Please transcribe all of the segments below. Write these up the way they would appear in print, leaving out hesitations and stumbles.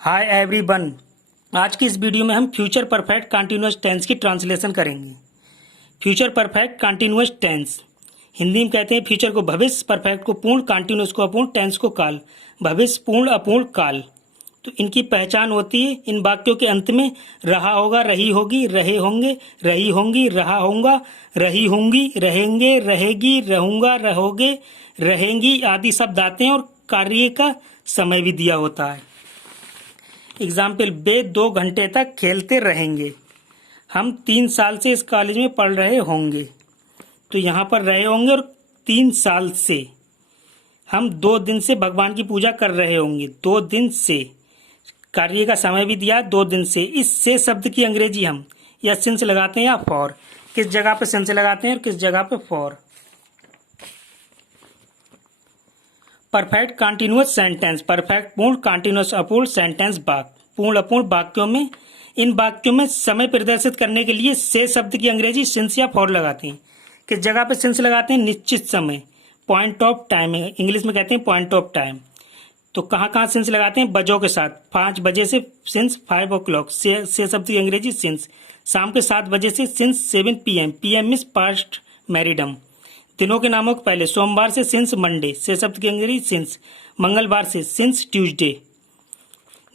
Hi everyone. आज की इस वीडियो में हम फ्यूचर परफेक्ट कंटीन्यूअस टेंस की ट्रांसलेशन करेंगे। Future perfect continuous tense Hindi में कहते हैं फ्यूचर को भविष्य, परफेक्ट को पूर्ण, कंटीन्यूअस को अपूर्ण, टेंस को काल। भविष्य, पूर्ण, अपूर्ण, काल। तो इनकी पहचान होती है इन वाक्यों के अंत में रहा होगा, रही होगी, रहे होंगे, रही होंगी, रहा होगा, रही होंगी, रहेंगे, रहेगी, रहूंगा, रहोगे, रहेंगी आदि शब्द आते हैं और कार्य का समय भी दिया होता है। एग्जाम्पल, वे 2 घंटे तक खेलते रहेंगे। हम 3 साल से इस कॉलेज में पढ़ रहे होंगे। तो यहाँ पर रहे होंगे और 3 साल से। हम 2 दिन से भगवान की पूजा कर रहे होंगे। 2 दिन से कार्य का समय भी दिया 2 दिन से। इस से शब्द की अंग्रेजी हम या सिंस लगाते हैं या फॉर। किस जगह पे सिंस लगाते हैं और किस जगह पे for. Perfect continuous sentence, perfect पूर्ण, कंटीन्यूअस अपूर्ण, सेंटेंस वाक्य। पूर्ण अपूर्ण वाक्यों में इन वाक्यों में समय प्रदर्शित करने के लिए से शब्द की अंग्रेजी सिंस या फॉर लगाते हैं। किस जगह पे सिंस लगाते हैं? निश्चित समय, पॉइंट ऑफ टाइम, इंग्लिश में कहते हैं पॉइंट ऑफ टाइम। तो कहाँ कहाँ सिंस लगाते हैं? बजों के साथ। 5 बजे से सिंस 5 o'clock, से शब्द की अंग्रेजी सिंस। शाम के 7 बजे से since 7 PM, PM means past meridiem. दिनों के नामों के पहले सोमवार से सिंस मंडे, से शब्द की अंग्रेजी सिंस। मंगलवार से सिंस ट्यूसडे।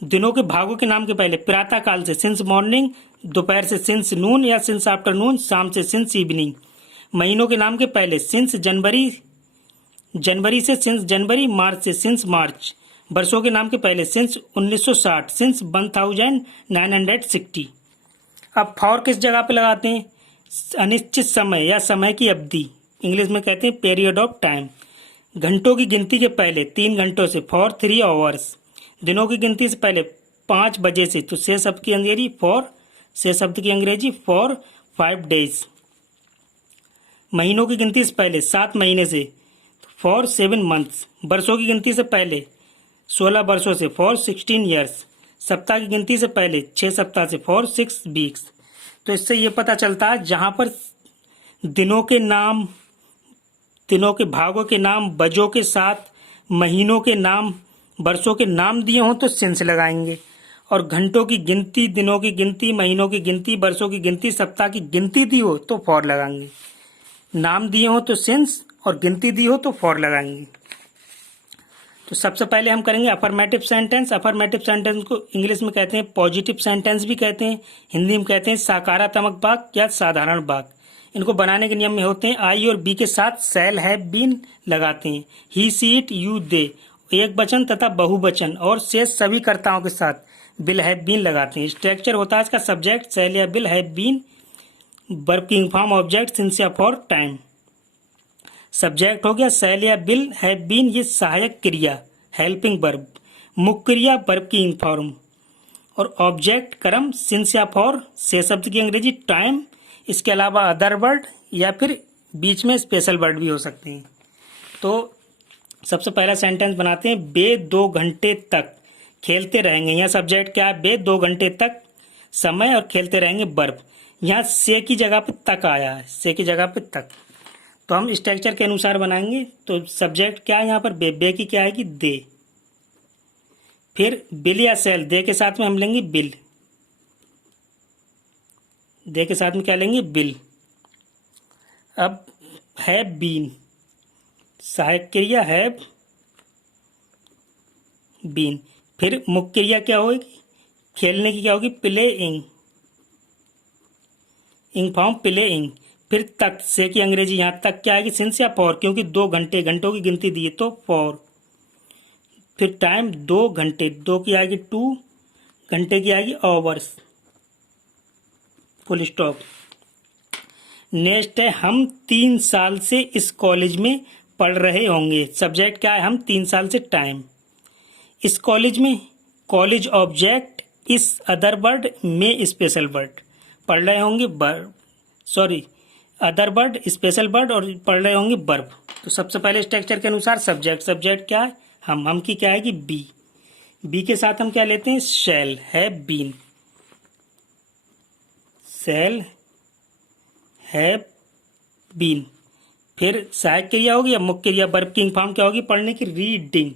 दिनों के भागों के नाम के पहले प्रातः काल से सिंस मॉर्निंग, दोपहर से सिंस नून या सिंस आफ्टरनून, शाम से सिंस इवनिंग। महीनों के नाम के पहले सिंस जनवरी, जनवरी से सिंस जनवरी, मार्च से सिंस मार्च। वर्षों के नाम के पहले सिंस 1960, सिंस 1960। अब फॉर किस जगह पे लगाते हैं? अनिश्चित समय या समय की अवधि, इंग्लिश में कहते हैं पीरियड ऑफ टाइम। घंटों की गिनती के पहले 3 घंटों से फॉर 3 आवर्स। दिनों की गिनती से पहले 5 बजे से तो से शब्द की अंग्रेजी फॉर, से शब्द की अंग्रेजी फॉर 5 डेज। महीनों की गिनती से पहले 7 महीने से फॉर 7 मंथ्स। वर्षों की गिनती से पहले 16 वर्षों से फॉर 16 ईयर्स। सप्ताह की गिनती से पहले 6 सप्ताह से फॉर 6 वीक्स। तो इससे ये पता चलता है जहां पर दिनों के नाम, दिनों के भागों के नाम बजों के साथ, महीनों के नाम, वर्षों के नाम दिए हों तो सिंस लगाएंगे। और घंटों की गिनती, दिनों की गिनती, महीनों की गिनती, वर्षों की गिनती, सप्ताह की गिनती दी हो तो फॉर लगाएंगे। नाम दिए हो तो सिंस और गिनती दी हो तो फॉर लगाएंगे। तो सबसे पहले हम करेंगे अफर्मेटिव सेंटेंस। अफर्मेटिव सेंटेंस को इंग्लिश में कहते हैं पॉजिटिव सेंटेंस भी कहते हैं, हिंदी में कहते हैं सकारात्मक वाक्य या साधारण वाक्य। इनको बनाने के नियम में होते हैं आई और बी के साथ शैल, हैव, बीन लगाते हैं। ही, सी, इट, यू, दे एक वचन तथा बहुवचन और शेष सभी कर्ताओं के साथ विल, हैव, बीन लगाते हैं। स्ट्रक्चर होता है इसका सब्जेक्ट शैल या will, have, been, verb ing form, object since या फॉर, टाइम। सब्जेक्ट हो गया शैल या विल, हैव, बीन, ये सहायक क्रिया हेल्पिंग वर्ब। मुख्य क्रिया वर्ब की फॉर्म और ऑब्जेक्ट कर्म सिंस या फॉर, से शब्द की अंग्रेजी टाइम। इसके अलावा अदर वर्ड या फिर बीच में स्पेशल वर्ड भी हो सकते हैं। तो सबसे पहला सेंटेंस बनाते हैं, वे 2 घंटे तक खेलते रहेंगे। यहाँ सब्जेक्ट क्या है? वे 2 घंटे तक समय और खेलते रहेंगे वर्ब। यहाँ से की जगह पे तक आया है, से की जगह पे तक। तो हम स्ट्रक्चर के अनुसार बनाएंगे। तो सब्जेक्ट क्या है यहाँ पर? बे की क्या आएगी? दे। फिर बिल या सेल, दे के साथ में हम लेंगे बिल, दे के साथ में क्या लेंगे? बिल। अब हैव बीन, सहायक क्रिया हैव बीन। फिर मुख्य क्रिया क्या होगी? खेलने की क्या होगी? प्लेइंग, इंग फॉर्म प्लेइंग। फिर तक, से की अंग्रेजी यहाँ तक क्या आएगी? सिंस या फॉर, क्योंकि 2 घंटे, घंटों की गिनती दी है तो फॉर। फिर टाइम 2 घंटे, 2 की आएगी 2, घंटे की आएगी आवर्स, फुल स्टॉप। नेक्स्ट है, हम 3 साल से इस कॉलेज में पढ़ रहे होंगे। सब्जेक्ट क्या है? हम 3 साल से, टाइम। इस कॉलेज में, कॉलेज ऑब्जेक्ट, इस अदर वर्ड में स्पेशल वर्ड। पढ़ रहे होंगे verb, sorry other word, special word और पढ़ रहे होंगे वर्ब। तो सबसे पहले स्ट्रक्चर के अनुसार सब्जेक्ट, सब्जेक्ट क्या है? हम की क्या आएगी? बी। बी के साथ हम क्या लेते हैं? Shall, have, been, shall, have, been. फिर सहायक क्रिया होगी या मुख्य क्रिया वर्ब की फॉर्म क्या होगी? पढ़ने की, रीडिंग।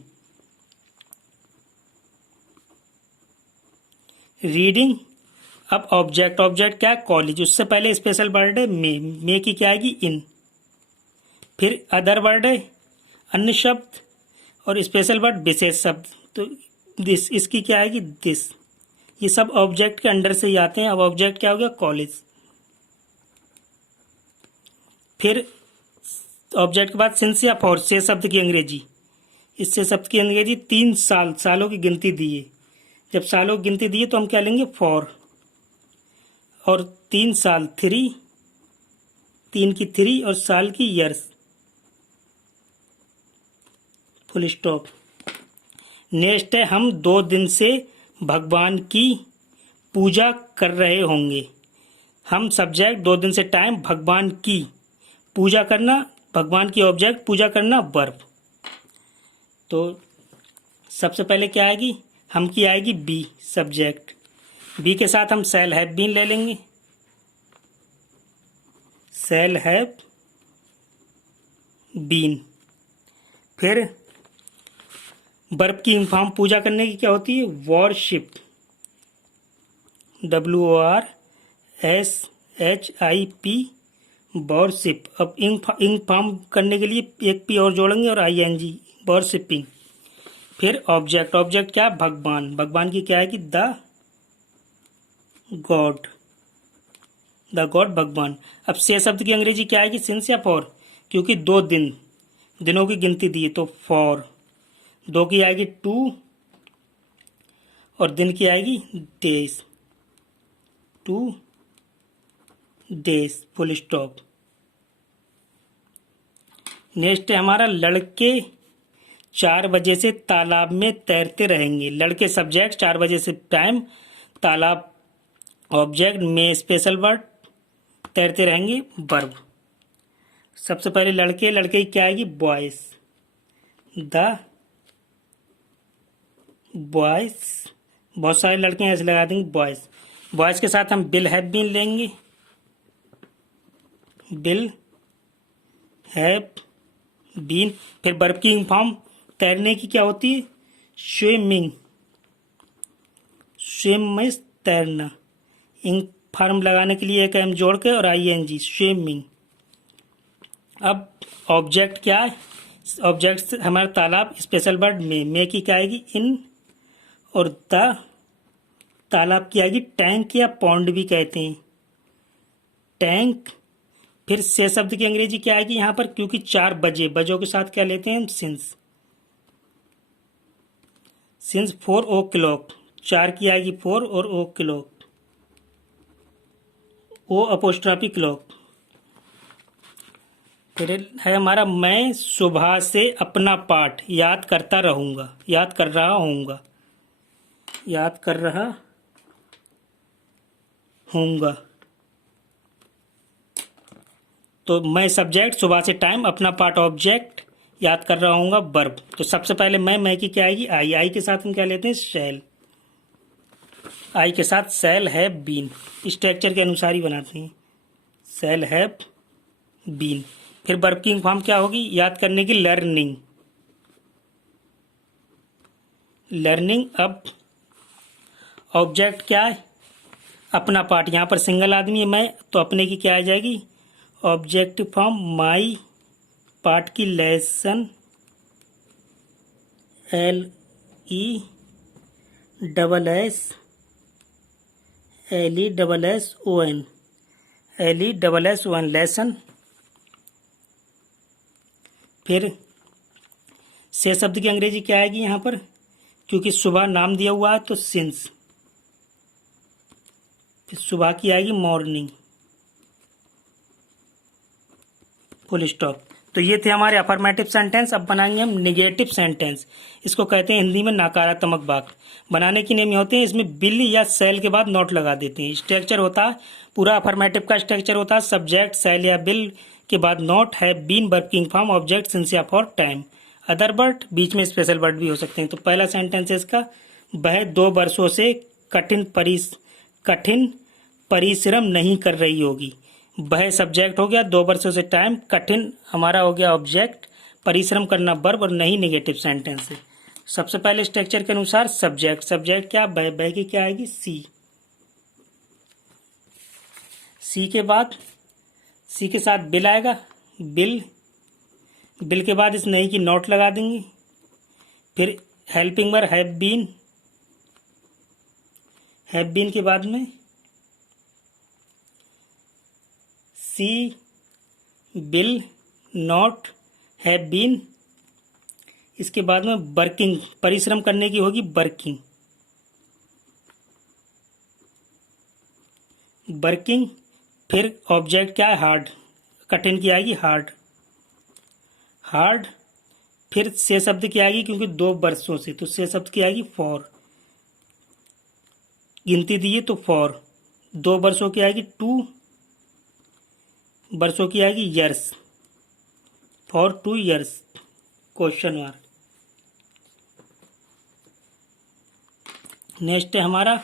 रीडिंग। अब ऑब्जेक्ट, ऑब्जेक्ट क्या है? कॉलेज। उससे पहले स्पेशल वर्ड है मे की क्या आएगी? इन। फिर अदर वर्ड है अन्य शब्द, और स्पेशल वर्ड विशेष शब्द। तो दिस, इसकी क्या आएगी? दिस। ये सब ऑब्जेक्ट के अंडर से ही आते हैं। अब ऑब्जेक्ट क्या हो गया? कॉलेज। फिर ऑब्जेक्ट के बाद सिंस या फॉर, से शब्द की अंग्रेजी। इससे शब्द की अंग्रेजी 3 साल, सालों की गिनती दी है। जब सालों की गिनती दी है तो हम क्या लेंगे? फॉर। और 3 साल 3, 3 की 3 और साल की ईयर्स, फुल स्टॉप। नेक्स्ट है हम 2 दिन से भगवान की पूजा कर रहे होंगे। हम सब्जेक्ट, 2 दिन से टाइम, भगवान की पूजा करना, भगवान की ऑब्जेक्ट, पूजा करना वर्ब। तो सबसे पहले क्या आएगी? हम की आएगी बी, सब्जेक्ट। बी के साथ हम शैल हैव बीन ले लेंगे। Shall have been. फिर वर्ब की फॉर्म पूजा करने की क्या होती है? Worship, WORSHIP, worship. अब इंग फॉर्म करने के लिए एक पी और जोड़ेंगे और ING, वॉरशिपिंग। फिर ऑब्जेक्ट, ऑब्जेक्ट क्या? भगवान। भगवान की क्या आएगी? द गॉड, द गॉड भगवान। अब से शब्द की अंग्रेजी क्या आएगी? सिंस या फॉर, क्योंकि 2 दिन, दिनों की गिनती दी है तो फॉर। 2 की आएगी 2 और दिन की आएगी days, 2 days, full stop. Next है हमारा लड़के 4 बजे से तालाब में तैरते रहेंगे। लड़के सब्जेक्ट, 4 बजे से टाइम, तालाब ऑब्जेक्ट, में स्पेशल वर्ड, तैरते रहेंगे वर्ब। सबसे पहले लड़के, लड़के की क्या आएगी? Boys, the boys. बहुत सारे लड़के ऐसे लगा देंगे बॉयज। बॉयज के साथ हम बिल हैव बीन लेंगे, बिल हैव बीन। फिर वर्ब की फॉर्म तैरने की क्या होती है? स्विमिंग, स्विम में तैरना। इंग फॉर्म लगाने के लिए एक एम जोड़ के और ING, स्विमिंग। अब ऑब्जेक्ट क्या है? ऑब्जेक्ट हमारा तालाब, स्पेशल वर्ड में की क्या आएगी? इन, और द तालाब की आएगी टैंक या पॉन्ड भी कहते हैं, टैंक। फिर से शब्द की अंग्रेजी क्या आएगी यहाँ पर? क्योंकि 4 बजे, बजों के साथ क्या लेते हैं हम? Since, since 4 o'clock। 4 की आएगी 4 और ओ क्लॉक, ओ अपोस्ट्रॉफी क्लॉक। फिर है हमारा मैं सुबह से अपना पाठ याद करता रहूँगा, याद कर रहा हूँगा, याद कर रहा हूँगा। तो मैं सब्जेक्ट, सुबह से टाइम, अपना पार्ट ऑब्जेक्ट, याद कर रहा हूँगा वर्ब। तो सबसे पहले मैं की क्या आएगी? आई। आई के साथ हम क्या लेते हैं? शैल। आई के साथ शैल हैव बीन, स्ट्रक्चर के अनुसार ही बनाते हैं, शैल हैव बीन। फिर वर्ब की फॉर्म क्या होगी याद करने की? Learning, learning. अब ऑब्जेक्ट क्या है? अपना पार्ट। यहाँ पर सिंगल आदमी है मैं, तो अपने की क्या आ जाएगी? ऑब्जेक्ट फॉर्म माई पार्ट की लेसन, LESSON, लेसन। फिर से शब्द की अंग्रेजी क्या आएगी यहाँ पर? क्योंकि सुबह नाम दिया हुआ है तो सिंस। फिर सुबह की आएगी मॉर्निंग, फुल स्टॉप। तो ये थे हमारे अफर्मेटिव सेंटेंस। अब बनाएंगे हम निगेटिव सेंटेंस। इसको कहते हैं हिंदी में नकारात्मक वाक्य। बनाने के नियम होते हैं, इसमें बिल या सेल के बाद नॉट लगा देते हैं। स्ट्रक्चर होता है पूरा अफर्मेटिव का स्ट्रक्चर होता है, सब्जेक्ट, सेल या बिल के बाद not, have been, working form, object, since या फॉर, टाइम, अदर वर्ड, बीच में स्पेशल वर्ड भी हो सकते हैं। तो पहला सेंटेंस है इसका, वह 2 वर्षों से कठिन परिश्रम नहीं कर रही होगी। वह सब्जेक्ट हो गया, 2 वर्षों से टाइम, कठिन हमारा हो गया ऑब्जेक्ट, परिश्रम करना वर्ब, और नहीं नेगेटिव सेंटेंस है। सबसे पहले स्ट्रक्चर के अनुसार सब्जेक्ट, सब्जेक्ट क्या? वह की क्या आएगी? सी। सी के बाद सी के साथ बिल आएगा, बिल बिल के बाद इस नहीं की नोट लगा देंगे। फिर हेल्पिंग वर्ब हैव बीन के बाद में सी बिल नॉट हैव बीन, इसके बाद में वर्किंग, परिश्रम करने की होगी वर्किंग, वर्किंग। फिर ऑब्जेक्ट क्या है, हार्ड, कठिन की आएगी हार्ड, हार्ड। फिर से शब्द की आएगी क्योंकि 2 वर्षों से, तो से शब्द की आएगी फॉर, गिनती दी है तो फॉर। 2 वर्षों की आएगी 2 वर्षों की आएगी years, for 2 years, question mark. Next है हमारा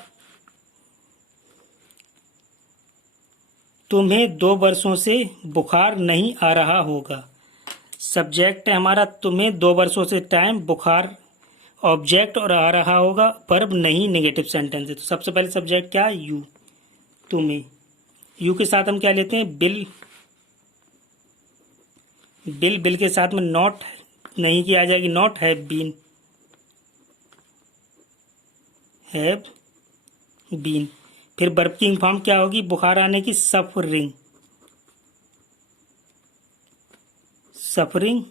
तुम्हें 2 वर्षों से बुखार नहीं आ रहा होगा। सब्जेक्ट है हमारा तुम्हें 2 वर्षों से टाइम, बुखार ऑब्जेक्ट और आ रहा होगा वर्ब नहीं, नेगेटिव सेंटेंस है। तो सबसे पहले सब्जेक्ट क्या है, यू, तुम्हें। यू के साथ हम क्या लेते हैं, बिल, बिल, बिल के साथ में नॉट, नहीं की आ जाएगी not, have been, have been. फिर वर्ब की फॉर्म क्या होगी, बुखार आने की, सफरिंग, सफरिंग,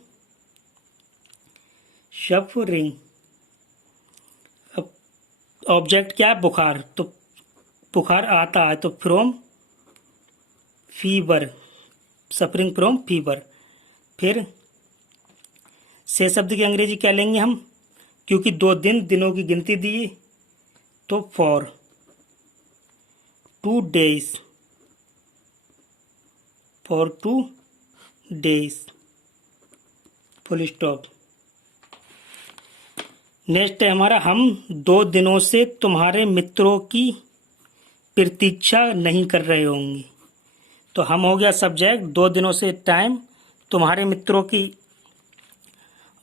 सफरिंग। अब ऑब्जेक्ट क्या है, बुखार, तो बुखार आता है तो from fever, suffering from fever. फिर से शब्द की अंग्रेजी क्या लेंगे हम, क्योंकि 2 दिन, दिनों की गिनती दी तो for 2 days, for 2 days, full stop. Next है हमारा हम 2 दिनों से तुम्हारे मित्रों की प्रतीक्षा नहीं कर रहे होंगे। तो हम हो गया सब्जेक्ट, 2 दिनों से टाइम, तुम्हारे मित्रों की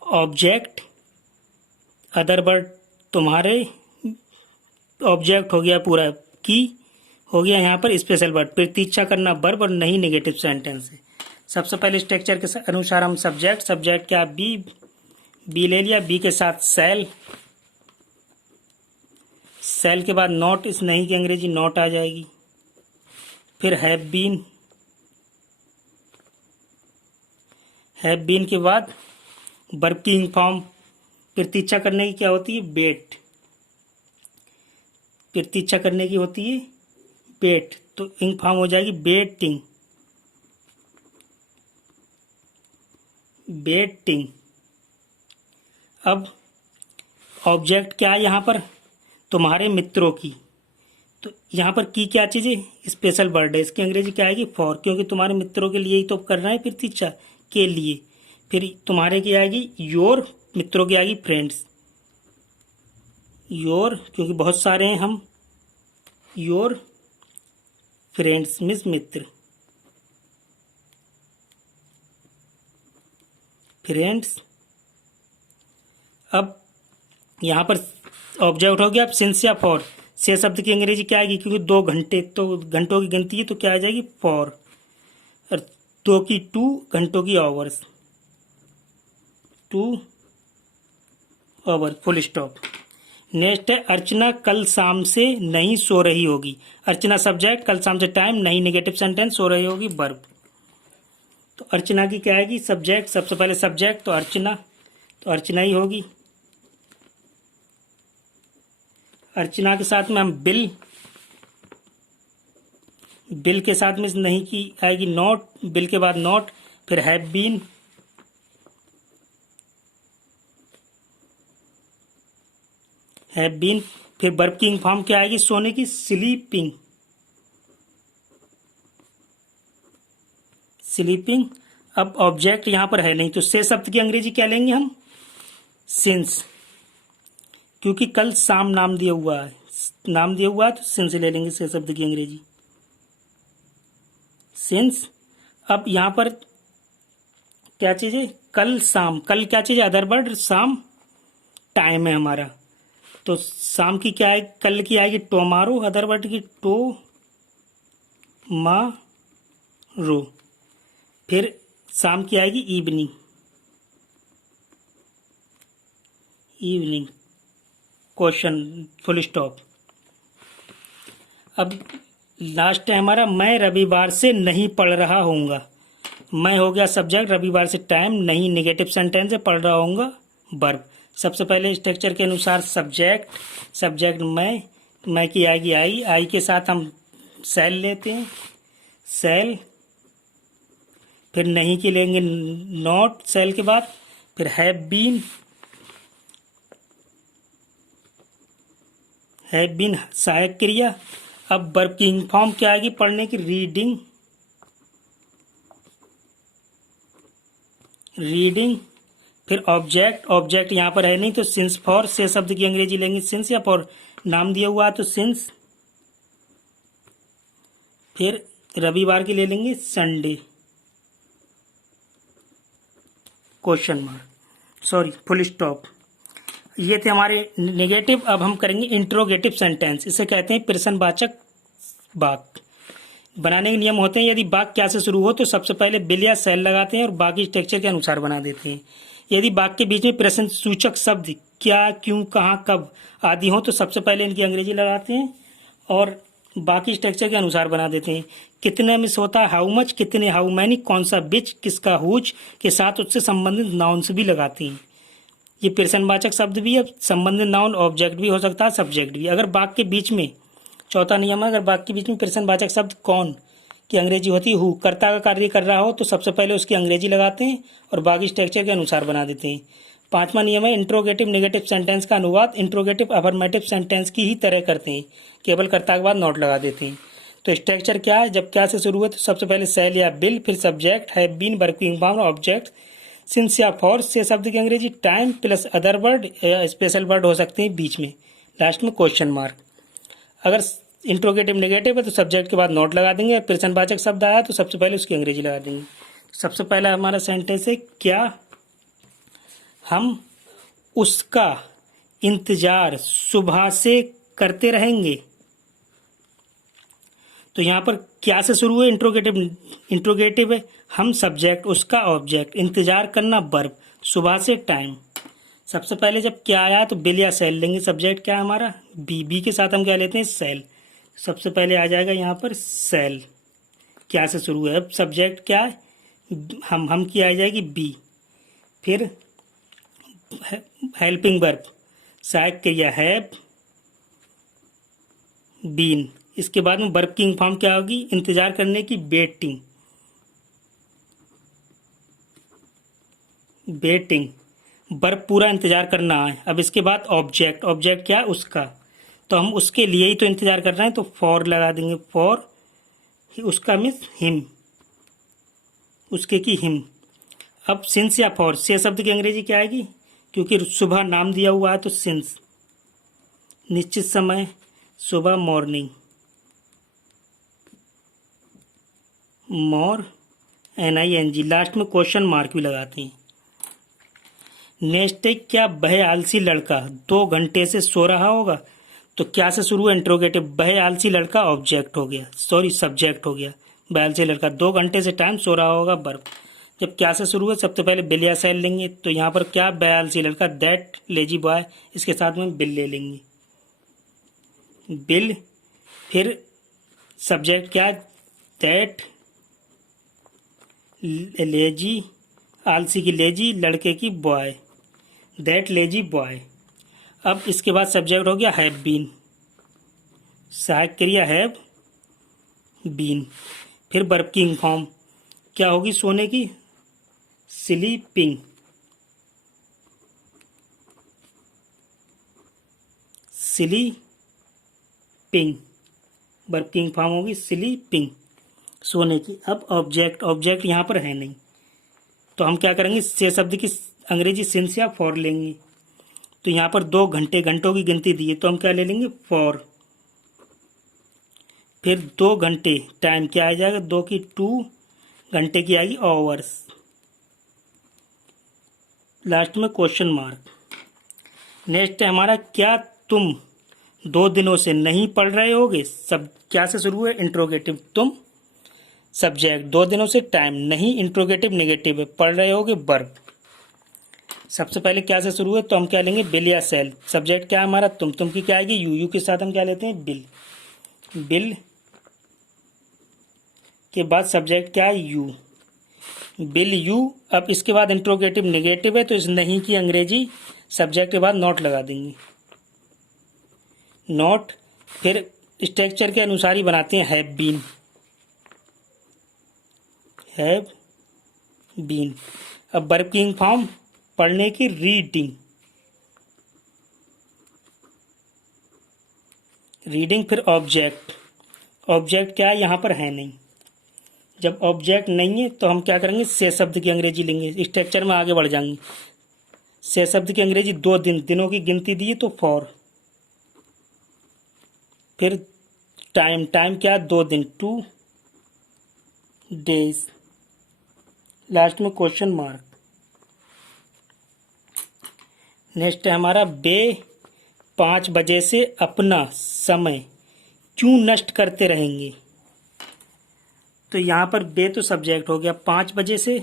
ऑब्जेक्ट, अदर वर्ड तुम्हारे, ऑब्जेक्ट हो गया पूरा, की हो गया यहाँ पर स्पेशल वर्ड, प्रतीक्षा करना वर्ब और नहीं नेगेटिव सेंटेंस है। सबसे पहले स्ट्रक्चर के अनुसार हम सब्जेक्ट, सब्जेक्ट क्या, बी ले लिया, बी के साथ सेल, सेल के बाद नॉट, इस नहीं की अंग्रेजी नॉट आ जाएगी। फिर हैव बीन के बाद वर्ब की फॉर्म, प्रतीक्षा करने की क्या होती है, वेट, प्रतीक्षा करने की होती है वेट, तो इंग फॉर्म हो जाएगी वेटिंग, वेटिंग। अब ऑब्जेक्ट क्या है यहाँ पर, तुम्हारे मित्रों की, तो यहाँ पर की क्या चीज़ है, स्पेशल वर्ड है, इसकी अंग्रेजी क्या आएगी, फॉर, क्योंकि तुम्हारे मित्रों के लिए ही तो कर रहे हैं प्रतीक्षा के लिए। फिर तुम्हारे की आएगी योर, मित्रों की आएगी फ्रेंड्स, योर, क्योंकि बहुत सारे हैं हम, your friends means Mitra, friends. अब यहाँ पर ऑब्जेक्ट हो गया, अब सिंस या फॉर, से शब्द की अंग्रेजी क्या आएगी, क्योंकि 2 घंटे, तो घंटों की गिनती है तो क्या आ जाएगी फॉर, और 2 की 2 घंटों की hours, 2 hour, full stop. Next है अर्चना कल शाम से नहीं सो रही होगी। अर्चना सब्जेक्ट, कल शाम से टाइम, नहीं नेगेटिव सेंटेंस, सो रही होगी वर्ब। तो अर्चना की क्या आएगी, सब्जेक्ट, सबसे पहले सब्जेक्ट तो अर्चना ही होगी। अर्चना के साथ में हम बिल, बिल के साथ में नहीं की आएगी नॉट, बिल के बाद नॉट, फिर हैव बीन, फिर वर्ब की फॉर्म क्या आएगी, सोने की, स्लीपिंग, स्लीपिंग। अब ऑब्जेक्ट यहां पर है नहीं, तो से शब्द की अंग्रेजी क्या लेंगे हम, सिंस, क्योंकि कल शाम नाम दिया हुआ है, तो सिंस ले लेंगे से शब्द की अंग्रेजी, सिंस। अब यहां पर क्या चीज है, कल शाम, कल क्या चीज है, अदर वर्ड, शाम टाइम है हमारा, तो शाम की क्या है, कल की आएगी टोमारो, अदर वर्ड की टो मा रो। फिर शाम की आएगी evening, evening question full stop. अब लास्ट है हमारा मैं रविवार से नहीं पढ़ रहा होऊंगा। मैं हो गया सब्जेक्ट, रविवार से टाइम, नहीं नेगेटिव सेंटेंस है, पढ़ रहा होऊंगा वर्ब। सबसे पहले स्ट्रक्चर के अनुसार सब्जेक्ट, सब्जेक्ट मैं की आएगी आई के साथ हम सेल लेते हैं, सेल। फिर नहीं की लेंगे नॉट सेल के बाद। फिर हैव बीन सहायक क्रिया। अब वर्ब की फॉर्म क्या आएगी पढ़ने की, रीडिंग, रीडिंग। फिर ऑब्जेक्ट, ऑब्जेक्ट यहाँ पर है नहीं तो सिंस फॉर, से शब्द की अंग्रेजी लेंगे सिंस, या फॉर नाम दिया हुआ है तो सिंस। फिर रविवार की ले लेंगे Sunday, question mark, sorry full stop. ये थे हमारे नेगेटिव। अब हम करेंगे इंट्रोगेटिव सेंटेंस। इसे कहते हैं प्रश्नवाचक वाक्य। बनाने के नियम होते हैं, यदि वाक्य क्या से शुरू हो तो सबसे पहले बिल या सेल लगाते हैं और बाकी स्ट्रक्चर के अनुसार बना देते हैं। यदि वाक्य के बीच में प्रश्न सूचक शब्द क्या, क्यों, कहाँ, कब आदि हो तो सबसे पहले इनकी अंग्रेजी लगाते हैं और बाकी स्ट्रक्चर के अनुसार बना देते हैं। कितने में होता है हाउ मच, कितने हाउ मैनी, कौन सा बिच, किसका हुज के साथ उससे संबंधित नाउन्स भी लगाते हैं। ये प्रश्नवाचक शब्द भी है, संबंधित नाउन ऑब्जेक्ट भी हो सकता है, सब्जेक्ट भी। अगर वाक्य के बीच में, चौथा नियम है, अगर वाक्य के बीच में प्रश्नवाचक शब्द कौन की अंग्रेजी होती है हु, कर्ता का कार्य कर रहा हो तो सबसे पहले उसकी अंग्रेजी लगाते हैं और बाकी स्ट्रक्चर के अनुसार बना देते हैं। पांचवा नियम है इंट्रोगेटिव नेगेटिव सेंटेंस का अनुवाद इंट्रोगेटिव अफर्मेटिव सेंटेंस की ही तरह करते हैं, केवल कर्ता के बाद नॉट लगा देते हैं। तो स्ट्रक्चर क्या है, जब क्या से शुरू हुआ तो सबसे पहले सेल या बिल, फिर subject, have been, working form, object, since या फॉर, से शब्द की अंग्रेजी टाइम प्लस अदर वर्ड या स्पेशल वर्ड हो सकते हैं बीच में, लास्ट में क्वेश्चन मार्क। अगर इंट्रोगेटिव नेगेटिव है तो सब्जेक्ट के बाद नोट लगा देंगे, प्रश्नवाचक शब्द आया तो सबसे पहले उसकी अंग्रेजी लगा देंगे। सबसे पहला हमारा सेंटेंस है क्या हम उसका इंतजार सुबह से करते रहेंगे। तो यहाँ पर क्या से शुरू है, इंट्रोगेटिव है, हम सब्जेक्ट, उसका ऑब्जेक्ट, इंतजार करना वर्ब, सुबह से टाइम। सबसे पहले जब क्या आया तो बिल या सेल लेंगे, सब्जेक्ट क्या है हमारा बी के साथ हम क्या लेते हैं सेल। सबसे पहले आ जाएगा यहाँ पर सेल, क्या से शुरू है। अब सब्जेक्ट क्या है हम की आ जाएगी बी। फिर हेल्पिंग वर्ब, सहायक क्रिया हैव बीन। इसके बाद में वर्ब की फॉर्म क्या होगी, इंतजार करने की वेटिंग, वेटिंग वर्ब पूरा इंतजार करना है। अब इसके बाद ऑब्जेक्ट, ऑब्जेक्ट क्या है उसका, तो हम उसके लिए ही तो इंतजार कर रहे हैं तो फॉर लगा देंगे, फॉर उसका मीन्स हिम, उसके की हिम। अब सिंस या फॉर, से शब्द की अंग्रेजी क्या आएगी, क्योंकि सुबह नाम दिया हुआ है तो सिंस, निश्चित समय सुबह मॉर्निंग, मोर NING, लास्ट में क्वेश्चन मार्क भी लगाते हैं। नेक्स्ट है क्या वह आलसी लड़का 2 घंटे से सो रहा होगा। तो क्या से शुरू है इंट्रोगेटिव, वह आलसी लड़का ऑब्जेक्ट हो गया, सॉरी सब्जेक्ट हो गया, वह आलसी लड़का 2 घंटे से टाइम सो रहा होगा वर्ब। जब क्या से शुरू है सबसे पहले बिल या सेल लेंगे, तो यहाँ पर क्या वह आलसी लड़का दैट लेजी बॉय, इसके साथ में बिल ले लेंगे, बिल। फिर सब्जेक्ट क्या दैट लेजी, आलसी की लेजी, लड़के की बॉय, दैट लेजी बॉय। अब इसके बाद सब्जेक्ट हो गया हैव बीन, सहायक क्रिया हैव बीन। फिर वर्ब की फॉर्म क्या होगी सोने की, स्लीपिंग, स्लीपिंग, वर्ब की फॉर्म होगी स्लीपिंग, सोने की। अब ऑब्जेक्ट, ऑब्जेक्ट यहाँ पर है नहीं तो हम क्या करेंगे, से शब्द की अंग्रेजी सिंस या फॉर लेंगे। तो यहाँ पर 2 घंटे, घंटों की गिनती दी है तो हम क्या ले लेंगे फॉर। फिर 2 घंटे टाइम क्या आ जाएगा, 2 की 2 घंटे की आएगी आवर्स, लास्ट में क्वेश्चन मार्क। नेक्स्ट है हमारा क्या तुम 2 दिनों से नहीं पढ़ रहे होगे। सब क्या से शुरू है इंट्रोगेटिव, तुम सब्जेक्ट 2 दिनों से, टाइम नहीं इंट्रोगेटिव नेगेटिव है, पढ़ रहे होगे वर्ब। सबसे पहले क्या से शुरू है तो हम क्या लेंगे बिल या सेल। सब्जेक्ट क्या है हमारा तुम की क्या आएगी यू के साथ हम क्या लेते हैं बिल। बिल के बाद सब्जेक्ट क्या है यू, बिल यू। अब इसके बाद इंट्रोगेटिव नेगेटिव है तो इस नहीं की अंग्रेजी सब्जेक्ट के बाद नॉट लगा देंगे, नॉट। फिर स्ट्रक्चर के अनुसार ही बनाते हैं हैव बीन, हैव बीन। अब वर्किंग फॉर्म पढ़ने की रीडिंग, रीडिंग। फिर ऑब्जेक्ट, ऑब्जेक्ट क्या है यहाँ पर है नहीं। जब ऑब्जेक्ट नहीं है तो हम क्या करेंगे से शब्द की अंग्रेजी लेंगे, स्ट्रक्चर में आगे बढ़ जाएंगे। से शब्द की अंग्रेजी 2 दिन, दिनों की गिनती दी तो फॉर। फिर टाइम, टाइम क्या 2 दिन 2 डेज। लास्ट में क्वेश्चन मार्क। नेक्स्ट है हमारा बे 5 बजे से अपना समय क्यों नष्ट करते रहेंगे। तो यहाँ पर बे तो सब्जेक्ट हो गया, 5 बजे से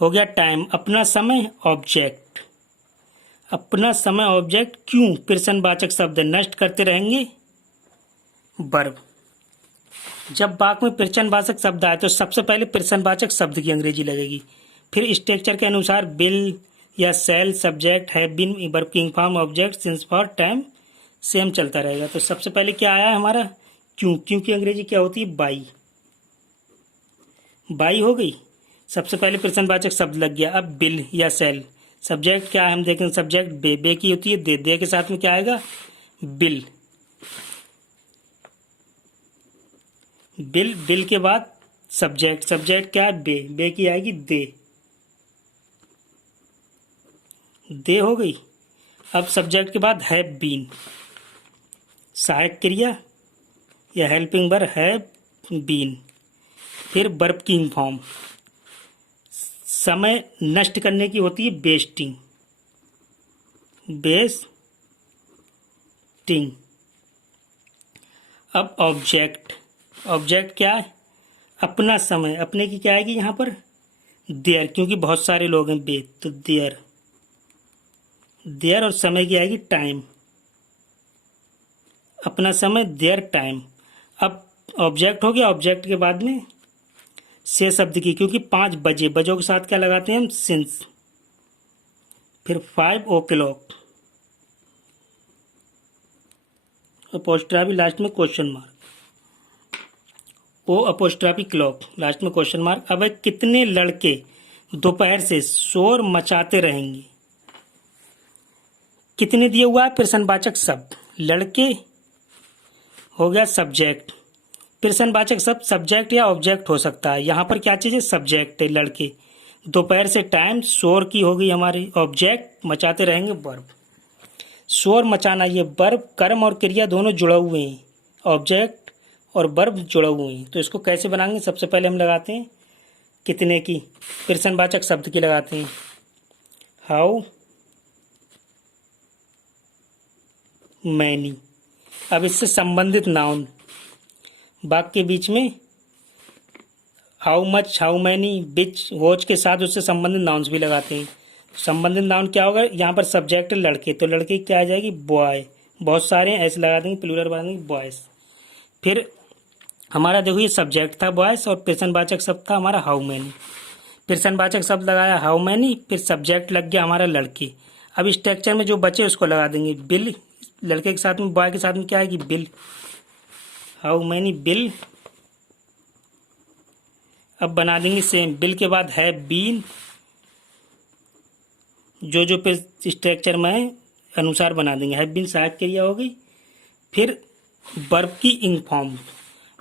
हो गया टाइम, अपना समय ऑब्जेक्ट, अपना समय ऑब्जेक्ट, क्यों प्रश्नवाचक शब्द, नष्ट करते रहेंगे वर्ब। जब वाक्य में प्रश्नवाचक शब्द आए तो सबसे पहले प्रश्नवाचक शब्द की अंग्रेजी लगेगी। फिर स्ट्रक्चर के अनुसार बिल या shall, subject, have been, working form, object, since, for, time, same चलता रहेगा। तो सबसे पहले क्या आया हमारा क्यों, क्यों की अंग्रेजी क्या होती है बाई, बाई हो गई। सबसे पहले प्रश्नवाचक शब्द लग गया। अब बिल या सेल, सब्जेक्ट क्या है हम देखें, सब्जेक्ट बे, बे की होती है दे, दे के साथ में क्या आएगा बिल, बिल, बिल के बाद सब्जेक्ट, सब्जेक्ट क्या है बे, बे की आएगी दे, दे हो गई। अब सब्जेक्ट के बाद हैव बीन, सहायक क्रिया या हेल्पिंग वर्ब हैव बीन। फिर वर्किंग फॉर्म, समय नष्ट करने की होती है वेस्टिंग, वेस्टिंग। अब ऑब्जेक्ट, ऑब्जेक्ट क्या है अपना समय, अपने की क्या आएगी यहाँ पर देयर, क्योंकि बहुत सारे लोग हैं बे तो देयर, देयर। और समय की आएगी टाइम, अपना समय देयर टाइम। अब ऑब्जेक्ट हो गया, ऑब्जेक्ट के बाद में से शब्द की, क्योंकि 5 बजे, बजों के साथ क्या लगाते हैं हम सिंस। फिर 5 o'clock, अपोस्ट्रॉफी लास्ट में क्वेश्चन मार्क, ओ अपोस्ट्रॉफी क्लॉक लास्ट में क्वेश्चन मार्क। अब कितने लड़के दोपहर से शोर मचाते रहेंगे, कितने दिया हुआ है प्रश्नवाचक शब्द, लड़के हो गया सब्जेक्ट, प्रश्नवाचक शब्द सब्जेक्ट या ऑब्जेक्ट हो सकता है। यहाँ पर क्या चीज़ है सब्जेक्ट है लड़के, दोपहर से टाइम, शोर की हो गई हमारी ऑब्जेक्ट, मचाते रहेंगे वर्ब। शोर मचाना ये वर्ब, कर्म और क्रिया दोनों जुड़े हुए हैं, ऑब्जेक्ट और वर्ब जुड़े हुए हैं। तो इसको कैसे बनाएंगे, सबसे पहले हम लगाते हैं कितने की, प्रश्नवाचक शब्द की लगाते हैं हाउ मैनी। अब इससे संबंधित नाउन वाक्य के बीच में how much, how many, which, what के साथ उससे संबंधित नाउन्स भी लगाते हैं। संबंधित नाउन क्या होगा, यहाँ पर सब्जेक्ट लड़के तो लड़के क्या आ जाएगी बॉय, बहुत सारे हैं ऐसे लगा देंगे, प्लूरल बना देंगे बॉयज। फिर हमारा देखो ये सब्जेक्ट था बॉयज और प्रश्नवाचक शब्द था हमारा हाउ मैनी, प्रश्नवाचक शब्द लगाया हाउ मैनी, फिर सब्जेक्ट लग गया हमारा लड़के। अब स्ट्रक्चर में जो बचे उसको लगा देंगे बिल, लड़के के साथ में बॉय के साथ में क्या आएगी बिल, हाउ मैनी बिल। अब बना देंगे सेम, बिल के बाद है बीन, जो जो पे स्ट्रक्चर में अनुसार बना देंगे, है बीन सहायक क्रिया हो गई। फिर वर्ब की इंग फॉर्म,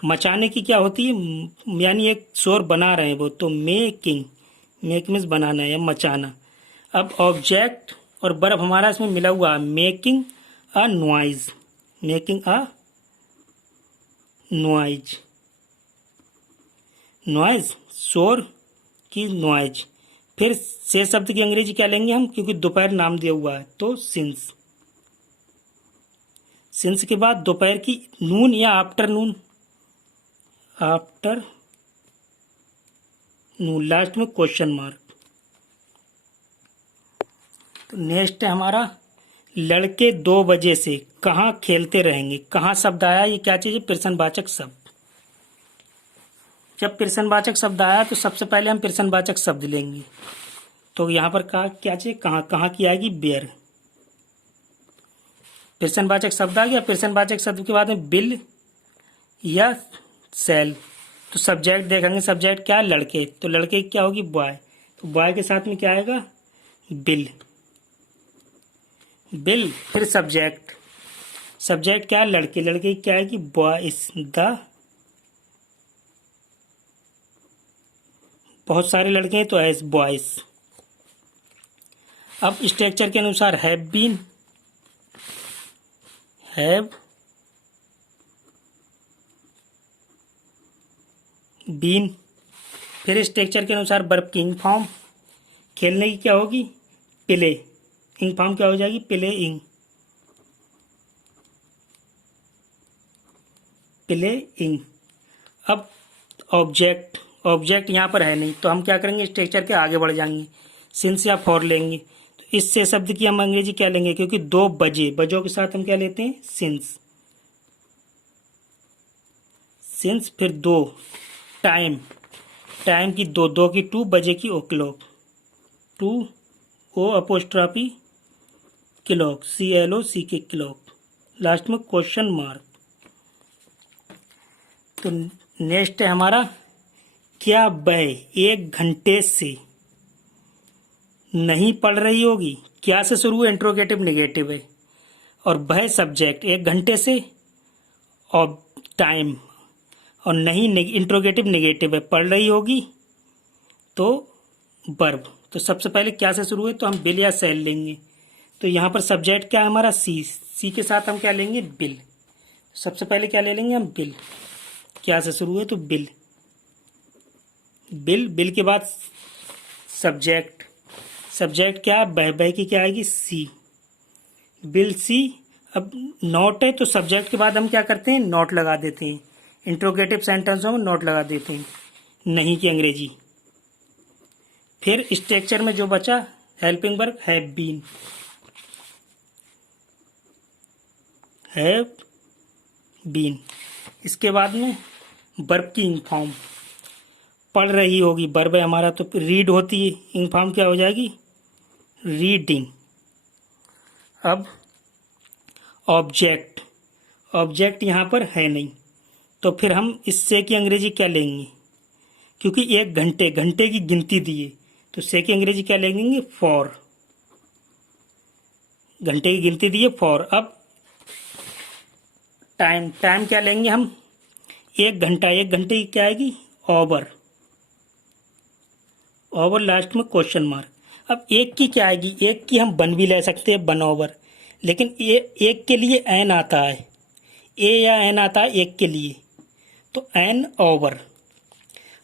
मचाने की क्या होती है, यानी एक शोर बना रहे हैं वो, तो मेकिंग, मेक मीन्स बनाना या मचाना। अब ऑब्जेक्ट और वर्ब हमारा इसमें मिला हुआ है, making a noise, making a noise, noise शोर की नॉइज। फिर से शब्द की अंग्रेजी क्या लेंगे हम, क्योंकि दोपहर नाम दिया हुआ है तो सिंस, सिंस के बाद दोपहर की नून या आफ्टरनून, आफ्टर नून, लास्ट में क्वेश्चन मार्क। तो नेक्स्ट है हमारा लड़के 2 बजे से कहाँ खेलते रहेंगे। कहाँ शब्द आया, ये क्या चीज़ है, प्रश्नवाचक शब्द। जब प्रश्नवाचक शब्द आया तो सबसे पहले हम प्रश्नवाचक शब्द लेंगे। तो यहाँ पर कहा क्या चीज़, कहाँ, कहाँ की आएगी, बेयर। प्रश्नवाचक शब्द आ गया। प्रश्नवाचक शब्द के बाद में बिल या सेल। तो सब्जेक्ट देखेंगे, सब्जेक्ट क्या है, लड़के। तो लड़के की क्या होगी, बॉय। तो बॉय के साथ में क्या आएगा, बिल। बिल फिर सब्जेक्ट, सब्जेक्ट क्या है, लड़के। लड़के की क्या आएगी, बॉयज। द, बहुत सारे लड़के हैं तो एज बॉयज। अब स्ट्रक्चर के अनुसार हैव बीन, हैव बीन। फिर स्ट्रक्चर के अनुसार वर्ब की इंग फॉर्म, खेलने की क्या होगी, प्ले। इंग फॉर्म क्या हो जाएगी, प्ले इंग, प्ले इंग। अब ऑब्जेक्ट, ऑब्जेक्ट यहाँ पर है नहीं तो हम क्या करेंगे, स्ट्रक्चर के आगे बढ़ जाएंगे, सिंस या फॉर लेंगे। तो इससे शब्द की हम अंग्रेजी क्या लेंगे, क्योंकि 2 बजे, बजों के साथ हम क्या लेते हैं, सिंस। सिंस फिर 2, टाइम, टाइम की 2, 2 की 2, बजे की ओ क्लॉक, 2 ओ अपोस्ट्रॉफी क्लॉक, CLOC के क्लॉक, लास्ट में क्वेश्चन मार्क। तो नेक्स्ट है हमारा क्या वह 1 घंटे से नहीं पढ़ रही होगी। क्या से शुरू है, इंट्रोगेटिव नेगेटिव है, और वह सब्जेक्ट 1 घंटे से, और टाइम, और नहीं इंट्रोगेटिव नेगेटिव है, पढ़ रही होगी तो वर्ब। तो सबसे पहले क्या से शुरू है, तो हम बिल या सेल लेंगे। तो यहाँ पर सब्जेक्ट क्या है हमारा, सी। सी के साथ हम क्या लेंगे, बिल। सबसे पहले क्या ले लेंगे हम, बिल। क्या से शुरू है तो बिल, बिल। बिल के बाद सब्जेक्ट, सब्जेक्ट क्या है, बह की क्या आएगी, सी, बिल सी। अब नॉट है तो सब्जेक्ट के बाद हम क्या करते हैं, नॉट लगा देते हैं। इंट्रोगेटिव सेंटेंसों में नॉट लगा देते हैं, नहीं की अंग्रेजी। फिर स्ट्रक्चर में जो बचा, helping verb have been, have been. इसके बाद में वर्ब की इंग फॉर्म, पढ़ रही होगी, वर्ब है हमारा तो रीड होती है, इंग फॉर्म क्या हो जाएगी, रीडिंग। अब ऑब्जेक्ट, ऑब्जेक्ट यहाँ पर है नहीं तो फिर हम इससे की अंग्रेजी क्या लेंगे, क्योंकि 1 घंटे, घंटे की गिनती दी है तो से की अंग्रेजी क्या लेंगे, फॉर। घंटे की गिनती दी है, फॉर। अब टाइम, टाइम क्या लेंगे हम, 1 घंटा, 1 घंटे की क्या आएगी, ओवर, ओवर, लास्ट में क्वेश्चन मार्क। अब एक की क्या आएगी, एक की हम 1 भी ले सकते हैं, 1 ओवर, लेकिन ये एक के लिए एन आता है, ए या एन आता है एक के लिए, तो एन ओवर।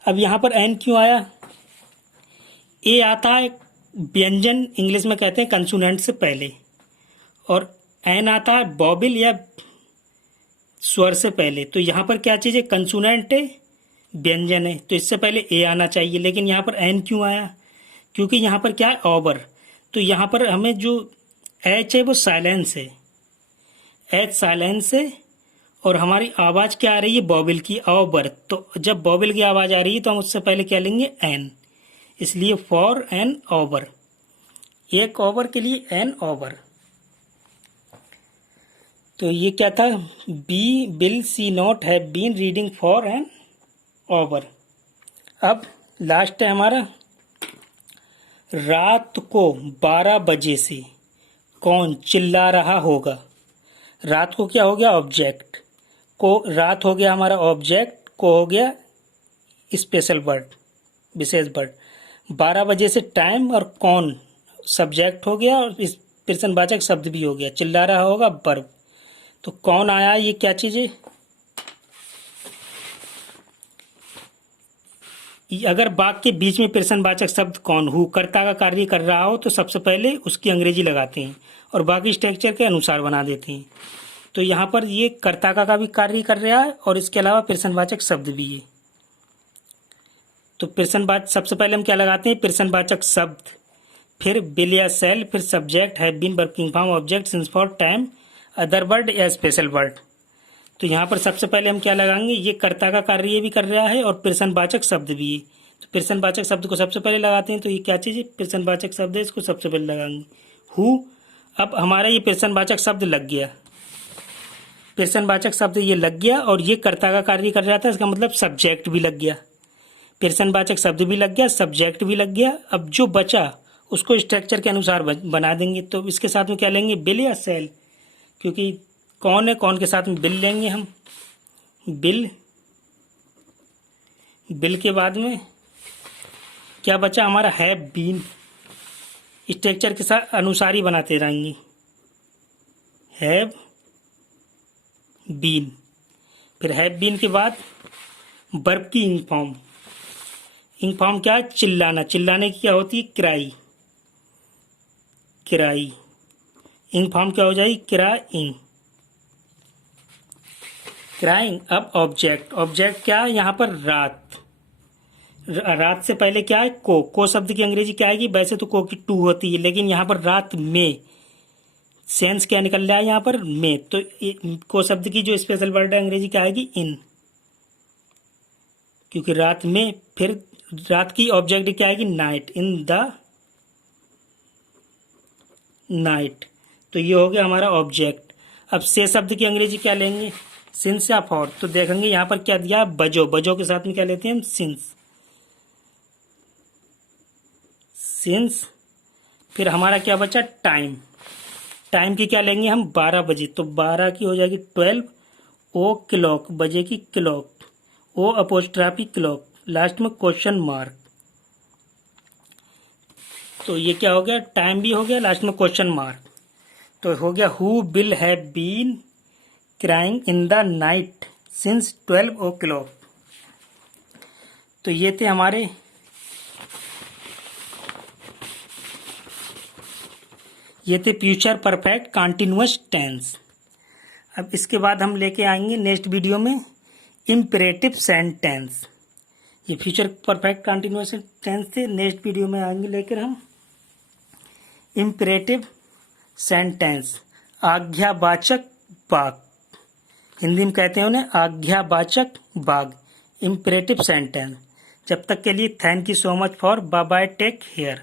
अब यहाँ पर एन क्यों आया, ए आता है व्यंजन, इंग्लिश में कहते हैं कंसोनेंट से पहले, और एन आता है वॉवेल या स्वर से पहले। तो यहाँ पर क्या चीज़ है, कंसोनेंट है, व्यंजन है, तो इससे पहले ए आना चाहिए, लेकिन यहाँ पर एन क्यों आया, क्योंकि यहाँ पर क्या है, ओवर। तो यहाँ पर हमें जो एच है वो साइलेंस है, एच साइलेंस है, और हमारी आवाज़ क्या आ रही है, वॉवेल की, ओवर। तो जब वॉवेल की आवाज़ आ रही है तो हम उससे पहले क्या लेंगे, एन, इसलिए फॉर एन ओवर, 1 ओवर के लिए एन ओवर। तो ये क्या था, B, will, C not have been reading for an hour. अब लास्ट है हमारा, रात को 12 बजे से कौन चिल्ला रहा होगा। रात को क्या हो गया, ऑब्जेक्ट को, रात हो गया हमारा ऑब्जेक्ट, को हो गया स्पेशल वर्ड, विशेष वर्ड। 12 बजे से टाइम और कौन सब्जेक्ट हो गया, और इस प्रश्नवाचक शब्द भी हो गया, चिल्ला रहा होगा वर्ब। तो कौन आया, ये क्या चीज़ है, अगर वाक्य के बीच में प्रश्नवाचक शब्द कौन, हु, कर्ता का कार्य कर रहा हो तो सबसे पहले उसकी अंग्रेजी लगाते हैं और बाकी स्ट्रक्चर के अनुसार बना देते हैं। तो यहाँ पर ये कर्ता का भी कार्य कर रहा है और इसके अलावा प्रश्नवाचक शब्द भी है। तो प्रश्नवाचक सबसे पहले हम क्या लगाते हैं, प्रश्नवाचक शब्द, फिर विल या शैल, फिर subject, have been, working form, object, since, for, time, other word या स्पेशल वर्ड। तो यहाँ पर सबसे पहले हम क्या लगाएंगे, ये कर्ता का कार्य भी कर रहा है और प्रश्नवाचक शब्द भी है। तो प्रश्नवाचक शब्द को सबसे पहले लगाते हैं। तो ये क्या चीज़ है, प्रश्नवाचक शब्द है, इसको सबसे पहले लगाएंगे हु। अब हमारा ये प्रश्नवाचक शब्द लग गया, प्रश्नवाचक शब्द ये लग गया और ये कर्ता का कार्य कर रहा था, इसका मतलब सब्जेक्ट भी लग गया, प्रश्नवाचक शब्द भी लग गया, सब्जेक्ट भी लग गया। अब जो बचा उसको स्ट्रक्चर के अनुसार बना देंगे। तो इसके साथ में क्या लेंगे, बिल या सेल, क्योंकि कौन है, कौन के साथ में बिल लेंगे हम, बिल। बिल के बाद में क्या बचा हमारा, हैव बीन। स्ट्रक्चर के साथ अनुसार ही बनाते रहेंगे, हैव बीन। फिर हैव बीन के बाद वर्ब की इंग फॉर्म। इंग फॉर्म क्या है, चिल्लाना, चिल्लाने की क्या होती है, क्राई, क्राई। इंग फॉर्म क्या हो जाएगी, क्राइंग, क्राइंग। अब ऑब्जेक्ट, ऑब्जेक्ट क्या है यहाँ पर, रात। रात से पहले क्या है, को शब्द की अंग्रेजी क्या आएगी, वैसे तो को की टू होती है, लेकिन यहाँ पर रात में सेंस क्या निकल रहा है यहाँ पर, में। तो को शब्द की जो स्पेशल वर्ड है अंग्रेजी क्या आएगी, इन, क्योंकि रात में। फिर रात की ऑब्जेक्ट क्या आएगी, नाइट, इन द नाइट। तो ये हो गया हमारा ऑब्जेक्ट। अब से शब्द की अंग्रेजी क्या लेंगे, सिंस या फॉर। तो देखेंगे यहाँ पर क्या दिया, बजो, बजो के साथ में क्या लेते हैं हम, सिंस, सिंस। फिर हमारा क्या बचा, टाइम। टाइम की क्या लेंगे हम, 12 बजे। तो 12 की हो जाएगी 12, ओ क्लॉक, बजे की क्लॉक, ओ अपोस्ट्राफी क्लॉक, लास्ट में क्वेश्चन मार्क। तो ये क्या हो गया, टाइम भी हो गया, लास्ट में क्वेश्चन मार्क। तो हो गया who will have been crying in the night since 12 o'clock। तो ये थे हमारे फ्यूचर परफेक्ट कंटिन्यूअस टेंस। अब इसके बाद हम लेके आएंगे नेक्स्ट वीडियो में इम्पेरेटिव सेंटेंस। ये फ्यूचर परफेक्ट कंटिन्यूअस टेंस थे, नेक्स्ट वीडियो में आएंगे लेकर हम इम्पेरेटिव सेंटेंस, आज्ञावाचक वाक्य। हिंदी में कहते हैं उन्हें आज्ञावाचक वाक्य, इम्पेरेटिव सेंटेंस। जब तक के लिए thank you so much for, bye bye, take care.